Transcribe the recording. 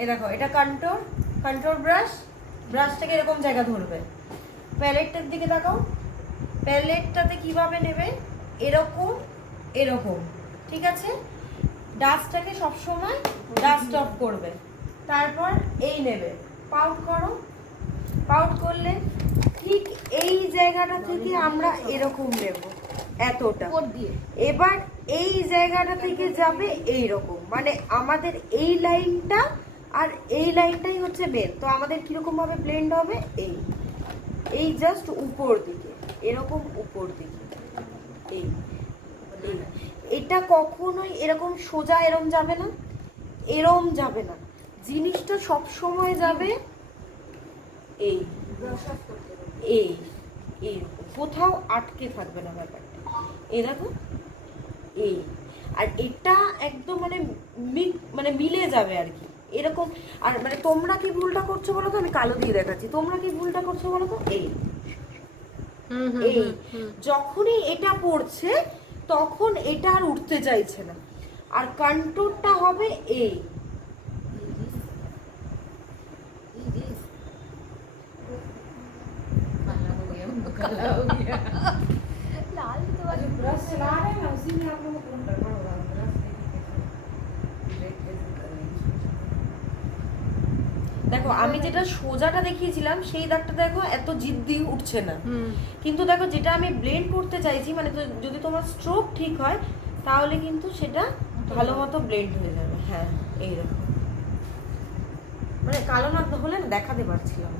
এই দেখো এটা কন্ট্রোর, কন্ট্রোর ব্রাশ, ব্রাশটাকে এরকম জায়গা ধরবে। প্যালেটটার দিকে তাকাও, প্যালেটটাতে কিভাবে নেবে, এরকম এরকম, ঠিক আছে। ডাস্টটাকে সবসময় ডাস্ট অফ করবে। তারপর এই নেবে, পাউট করো, পাউট করলে ঠিক এই জায়গাটা থেকে আমরা এরকম নেব এতটা, এবার এই জায়গাটা থেকে যাবে এই রকম, মানে আমাদের এই লাইনটা আর এই লাইনটাই হচ্ছে মেন। তো আমাদের কিরকম ভাবে ব্লেন্ড হবে, এই এই জাস্ট উপর দিকে, এরকম উপর দিকে, এই এই। এটা কখনোই এরকম সোজা এরম যাবে না, এরম যাবে না, জিনিসটা সব সময় যাবে এই এই এই, কোথাও আটকে থাকবে না ব্যাপারটা। এই দেখো এই, আর এটা একদম মানে মিলে যাবে আর কি এরকম। আর মানে তোমরা কি ভুলটা করছো বলো তো, আমি কালো দিয়ে দেখাচ্ছি, তোমরা কি ভুলটা করছো বলো তো, এই এই যখনই এটা পড়ছে তখন এটা আর উঠতে চাইছে না, আর কন্ট্রোলটা হবে এই দেখো আমি যেটা সোজাটা দেখিয়েছিলাম সেই দাগটা দেখো এত জিদ্দি উঠছে না, কিন্তু দেখো যেটা আমি ব্লেন্ড করতে চাইছি, মানে যদি তোমার স্ট্রোক ঠিক হয় তাহলে কিন্তু সেটা ভালো মতো ব্লেন্ড হয়ে যাবে। হ্যাঁ এইরকম, মানে কালো না হলে না দেখাতে পারছিলাম।